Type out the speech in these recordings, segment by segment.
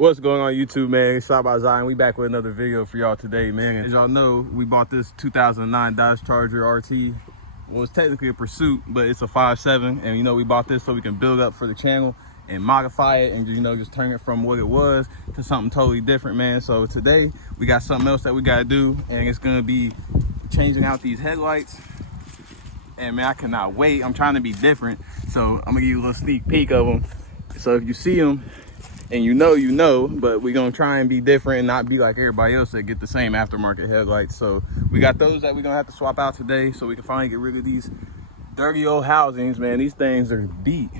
What's going on YouTube, man? Shot by Zion. We back with another video for y'all today, man. As y'all know, we bought this 2009 Dodge Charger RT. Well, it's technically a Pursuit, but it's a 5.7, and you know we bought this so we can build up for the channel and modify it and, you know, just turn it from what it was to something totally different, man. So today we got something else that we gotta do, and it's gonna be changing out these headlights. And man, I cannot wait. I'm trying to be different, so I'm gonna give you a little sneak peek of them. So if you see them, and you know, but we're gonna try and be different and not be like everybody else that get the same aftermarket headlights. So we got those that we're gonna have to swap out today so we can finally get rid of these dirty old housings, man. These things are beat.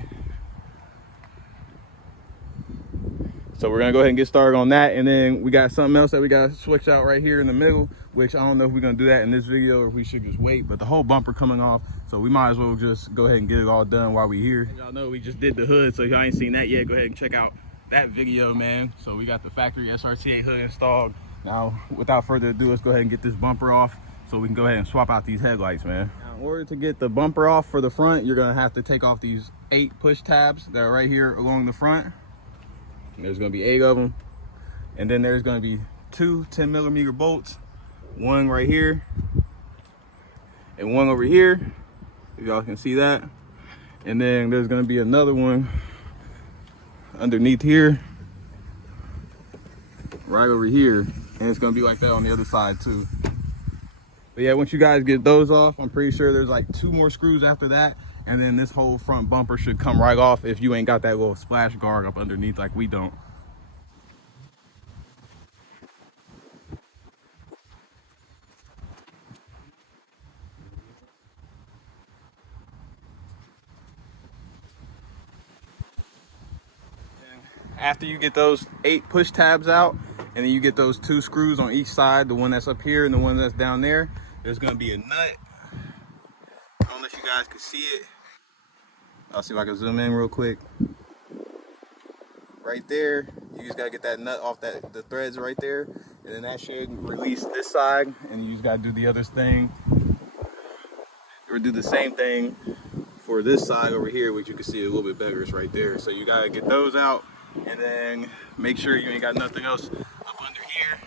So we're gonna go ahead and get started on that, and then we got something else that we gotta switch out right here in the middle, which I don't know if we're gonna do that in this video or if we should just wait, but the whole bumper coming off, so we might as well just go ahead and get it all done while we're here. Y'all know we just did the hood, so if y'all ain't seen that yet, go ahead and check out that video, man. So we got the factory SRT8 hood installed. Now, without further ado, let's go ahead and get this bumper off so we can go ahead and swap out these headlights, man. Now, in order to get the bumper off for the front, you're gonna have to take off these 8 push tabs that are right here along the front. There's gonna be 8 of them. And then there's gonna be 2 10mm bolts, one right here and one over here, if y'all can see that. And then there's gonna be another one underneath here, right over here, and it's gonna be like that on the other side too. But yeah, once you guys get those off, I'm pretty sure there's like 2 more screws after that, and then this whole front bumper should come right off if you ain't got that little splash guard up underneath like we don't. After you get those 8 push tabs out, and then you get those 2 screws on each side, the one that's up here and the one that's down there, there's gonna be a nut. I don't know if you guys can see it. I'll see if I can zoom in real quick. Right there, you just gotta get that nut off the threads right there, and then that should release this side, and you just gotta do the other thing, or do the same thing for this side over here, which you can see a little bit better. It's right there. So you gotta get those out, and then make sure you ain't got nothing else up under here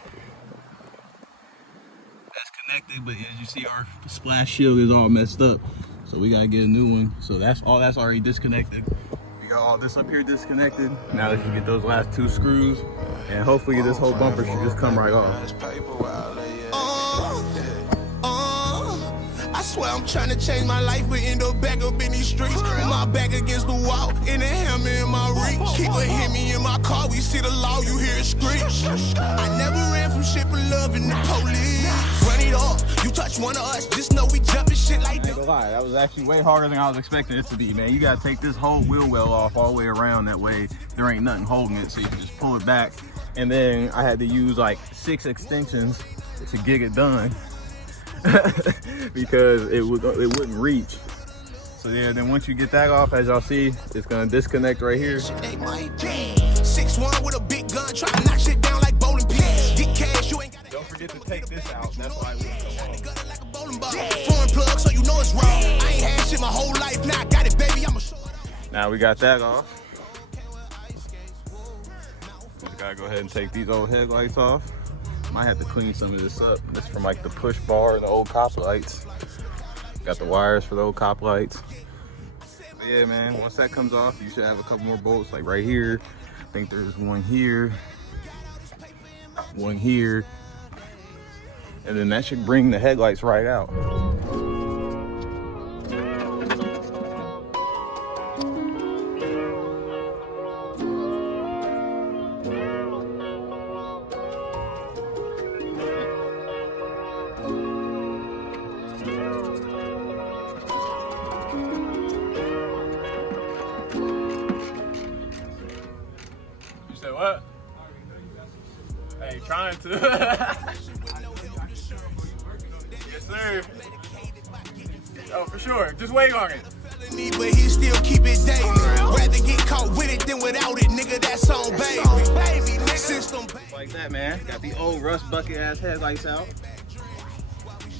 that's connected. But as you see, our splash shield is all messed up, so we gotta get a new one. So that's already disconnected. We got all this up here disconnected. Now let's just get those last 2 screws, and hopefully this whole bumper should just come right off. I swear I'm trying to change my life, but end up back up in these streets. With my back against the wall, and a hammer in my reach. Keep a hit me in my car, we see the law, you hear it screech. I never ran from shit but loving the police. Run it off, you touch one of us, just know we jumping shit like that. I ain't gonna lie, that was actually way harder than I was expecting it to be, man. You gotta take this whole wheel well off all the way around, that way there ain't nothing holding it, so you can just pull it back. And then I had to use like 6 extensions to get it done. Because it wouldn't reach. So yeah, then once you get that off, as y'all see, it's gonna disconnect right here. 6'1" with a big gun, try to knock shit down like bowling pins. Get cash, you ain't got. Don't forget to take this out. That's why we foreign plug, so you know it's wrong. I ain't had shit my whole life, now I got it, baby. I'm a short. Now we got that off. We gotta go ahead and take these old headlights off. Might have to clean some of this up. This is from like the push bar and the old cop lights. Got the wires for the old cop lights. But yeah, man, once that comes off, you should have a couple more bolts like right here. I think there's one here, and then that should bring the headlights right out. What? Hey, trying to. Yes, sir. Oh, for sure. Just wait on it. But he still keep it daily. Rather get caught with it than without it, nigga. That's on baby. System like that, man. Got the old rust bucket ass headlights out.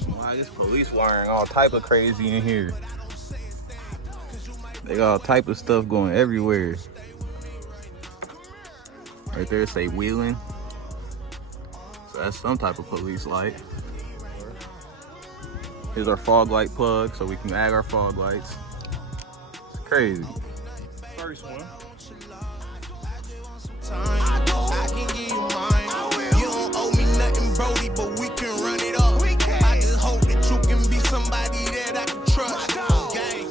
Wow, this police wiring all type of crazy in here. They got all type of stuff going everywhere. Right there say wheeling. So that's some type of police light. Here's our fog light plug, so we can add our fog lights. It's crazy. First one. I can give you mine. You don't owe me nothing, Brody, but we can run it up. I just hope that you can be somebody that I can trust. Okay.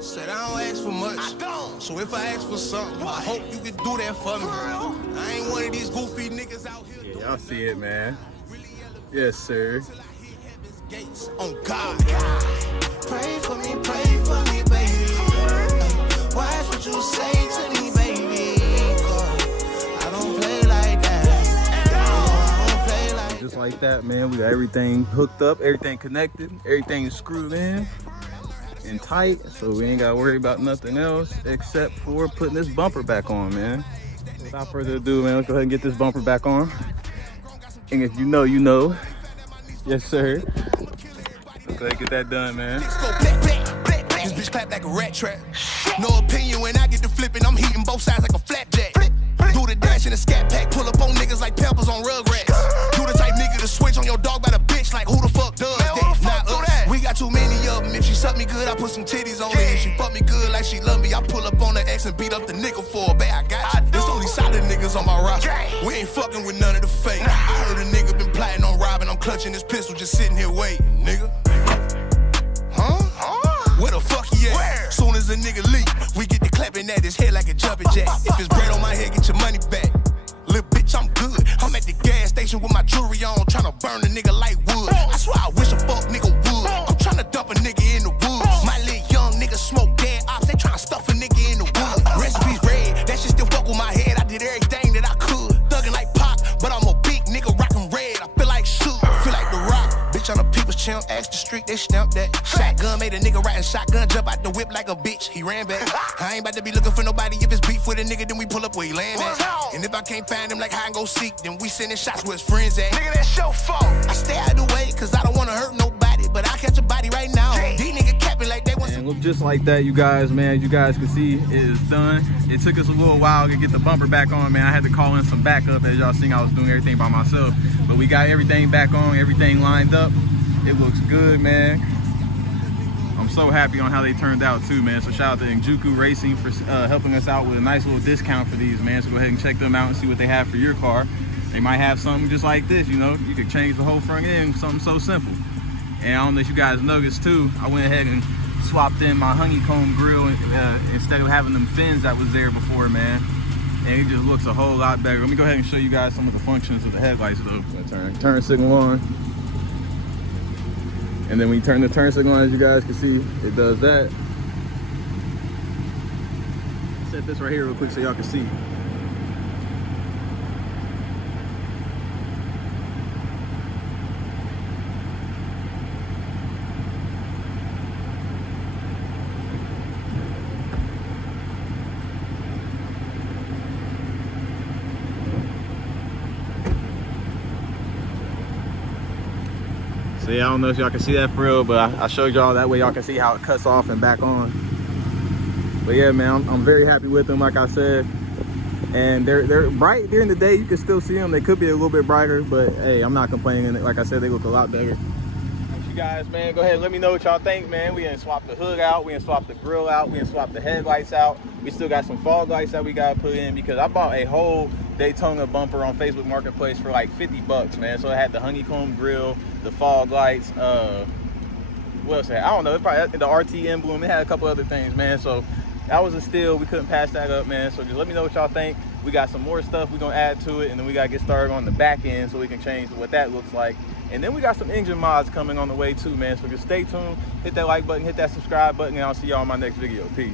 Said I don't ask for much. So if I ask for something, I hope you can do that for me. I ain't one of these goofy niggas out here. Yeah, y'all see it, man. Yes, sir. Gates on God. Pray for me, baby. Watch what you say to me, baby. I don't play like that. I don't play like Just like that, man. We got everything hooked up, everything connected, everything screwed in and tight, so we ain't gotta worry about nothing else except for putting this bumper back on, man. Without further ado, man, let's go ahead and get this bumper back on. And if you know, you know. Yes, sir. Let's go ahead and get that done, man. this bitch clap like a rat trap. No opinion when I get to flipping, I'm heating both sides like a flapjack. Do the dash in a scat pack, pull up on niggas like peppers on Rugrats. You the type nigga to switch on your dog by the bitch, like who the fuck does that? Not us. We got too many of them. If she suck me good, I put some titties on it. If she fuck me good like she love me, I pull up on her ex and beat up the nigga for her. Bet I got you. There's only solid niggas on my roster. We ain't fucking with none of the fake. I heard a nigga been plotting on robbing. I'm clutching this pistol, just sitting here waiting, nigga. Where the fuck he at? Soon as a nigga leak, we get to clapping at his head like a jumping jack. If it's bread on my head, get your money back. Little bitch, I'm good. I'm at the gas station with my jewelry on, tryna burn a nigga like wood. I swear I wish a fuck nigga would. I'm tryna dump a nigga in the woods. My little young nigga smoke dead ops, they tryna stuff a nigga in the wood. Recipes red, that shit still fuck with my head. I did everything that I could. Thuggin' like Pac, but I'm a big nigga rockin' red. I feel like Shoot, feel like The Rock. Bitch, I'm a people's champ, ask the street, they stamp that. Shotgun made a nigga riding shotgun, jump out the whip like a bitch, he ran back. I ain't about to be looking for nobody, if it's beef with a nigga, then we pull up where he land at. And if I can't find him like hide and go seek, then we sending shots where his friends at. Nigga, that's your fault. I stay out of the way, cause I don't wanna hurt nobody, but I catch a body right now. These niggas capping like they want And look, just like that, you guys, man, you guys can see it is done. It took us a little while to get the bumper back on, man. I had to call in some backup, as y'all seen, I was doing everything by myself. But we got everything back on, everything lined up. It looks good, man. I'm so happy on how they turned out too, man. So shout out to Njuku Racing for helping us out with a nice little discount for these, man. So go ahead and check them out and see what they have for your car. They might have something just like this, you know. You could change the whole front end, something so simple. And I don't know if you guys noticed too, I went ahead and swapped in my honeycomb grill instead of having them fins that was there before, man. And it just looks a whole lot better. Let me go ahead and show you guys some of the functions of the headlights though. Turn signal on. And then when you turn the turn signal on, as you guys can see, it does that. Set this right here real quick so y'all can see. So yeah, I don't know if y'all can see that for real, but I showed y'all that way y'all can see how it cuts off and back on. But yeah, man, I'm very happy with them, like I said. And they're bright during the day. You can still see them. They could be a little bit brighter, but hey, I'm not complaining. Like I said, they look a lot better. You guys, man, go ahead and let me know what y'all think, man. We done swapped the hood out, we done swapped the grill out, we done swapped the headlights out. We still got some fog lights that we gotta put in, because I bought a whole Daytona bumper on Facebook Marketplace for like 50 bucks, man. So it had the honeycomb grill, the fog lights, what else it had? I don't know, it probably had the RT emblem, it had a couple other things, man. So that was a steal. We couldn't pass that up, man. So just let me know what y'all think. We got some more stuff we're gonna add to it, and then we gotta get started on the back end so we can change what that looks like. And then we got some engine mods coming on the way too, man. So just stay tuned, hit that like button, hit that subscribe button, and I'll see y'all in my next video. Peace.